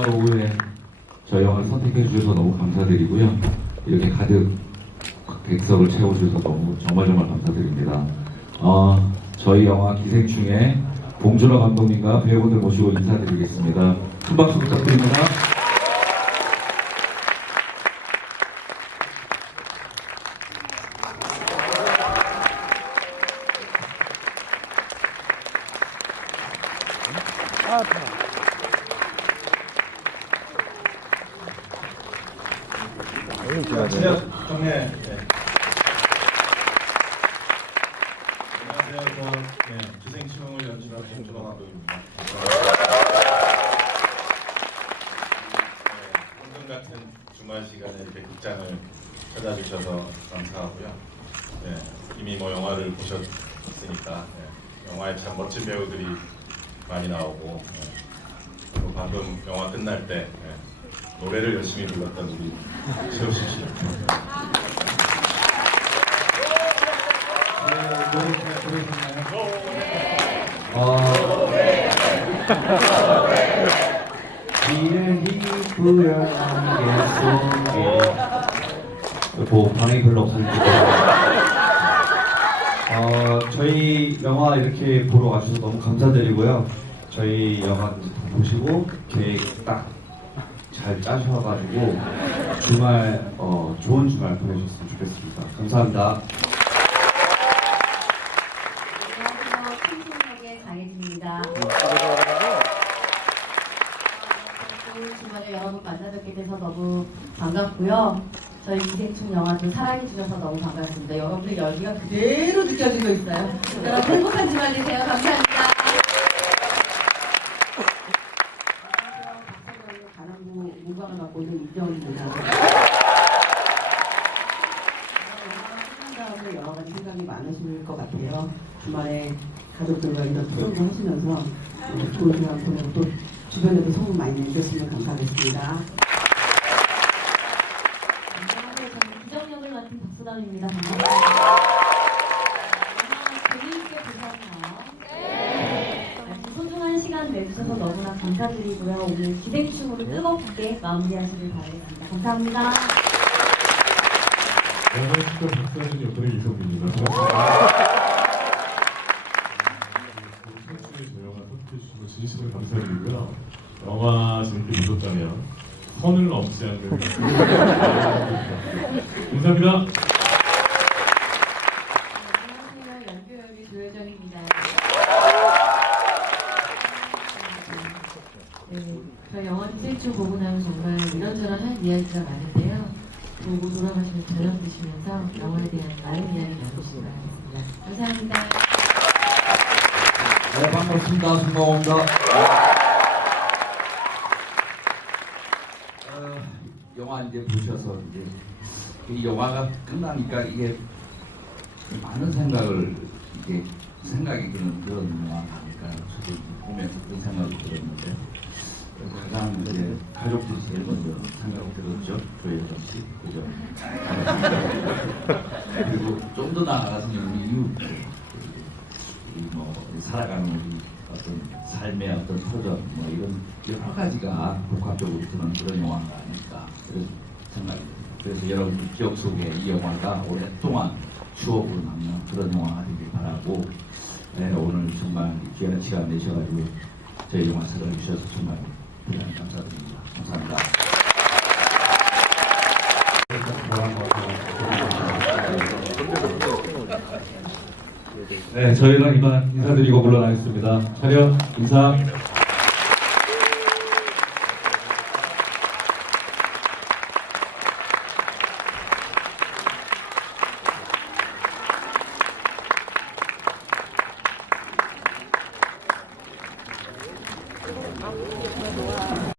오후에 저희 영화를 선택해 주셔서 너무 감사드리고요. 이렇게 가득 객석을 채워주셔서 너무 정말 정말 감사드립니다. 어, 저희 영화 기생충의 봉준호 감독님과 배우분들 모시고 인사드리겠습니다. 큰 박수 부탁드립니다. 진혁 정혜. 네. 안녕하세요. 저 네, 기생충을 연출한 봉준호 감독입니다. 네, 황금 같은 주말 시간에 이렇게 극장을 찾아주셔서 감사하고요. 네, 이미 뭐 영화를 보셨으니까 네, 영화에 참 멋진 배우들이 많이 나오고 네, 방금 영화 끝날 때 네, 노래를 열심히 불렀던 우리 최호식 씨. 뭐 반응이 별로 없으니까 어, 저희 영화 이렇게 보러 와주셔서 너무 감사드리고요. 저희 영화 보시고 계획 딱 잘 짜셔가지고 주말 어, 좋은 주말 보내셨으면 좋겠습니다. 감사합니다. 안녕하세요. 킹킹역의 강혜진입니다. 오늘 주말에 여러분 만나뵙게 돼서 너무 반갑고요. 저희 기생충 영화도 사랑해주셔서 너무 반갑습니다. 여러분의 열기가 그대로 느껴지고 있어요. 여러분 행복한 주말 되세요. 감사합니다. 문광을 맡고 있는 이정입니다. 다음에 여러 가지 생각이 많으실 것 같아요. 주말에 가족들과 이런 토론도 하시면서 어, 좋은 시간 보내고 또 주변에도 소문 많이 내주시면 감사하겠습니다. 안녕하세요. 저는 기정역을 맡은 박수담입니다. 시간 내주셔서 너무나 감사드리고요. 오늘 기생충으로 뜨겁게 마무리하시길 바라겠습니다. 감사합니다. 안녕하십니까 박사님 역할의 이성민입니다. 진심으로 감사드리고요. 영화 재밌게 보셨다면 선을 넘지 않는 감사합니다. 안녕하세요. 연주연기 조효정입니다. 네, 저 영화 기생충 보고 나면 정말 이런저런 할 이야기가 많은데요. 보고 돌아가시면 저녁 드시면서 영화에 대한 많은 이야기 나누시기 바랍니다. 감사합니다. 네, 반갑습니다. 송강호입니다. 어, 영화 이제 보셔서 이제 이 영화가 끝나니까 이게 많은 생각을 이게 생각이 드는 그런 영화가 아닐까 저도 보면서 그런 생각이 들었는데 가장 이제 가족들이 제일 먼저 생각이 들었죠 조혜정 씨 그죠 그리고 좀 더 나아가서 우리 이웃 이뭐 살아가는 우리 어떤 삶의 어떤 터전 뭐 이런 여러 가지가 복합적으로 드는 그런 영화가 아닐까 그래서 생각이 듭니다. 그래서 여러분 기억 속에 이 영화가 오랫동안 추억으로 남는 그런 영화가 되길 바라고 네, 오늘 정말 귀한 시간 내셔가지고 저희 영화 찾아주셔서 정말 대단히 감사드립니다. 감사합니다. 네, 저희는 이만 인사드리고 물러나겠습니다. 차렷 인사.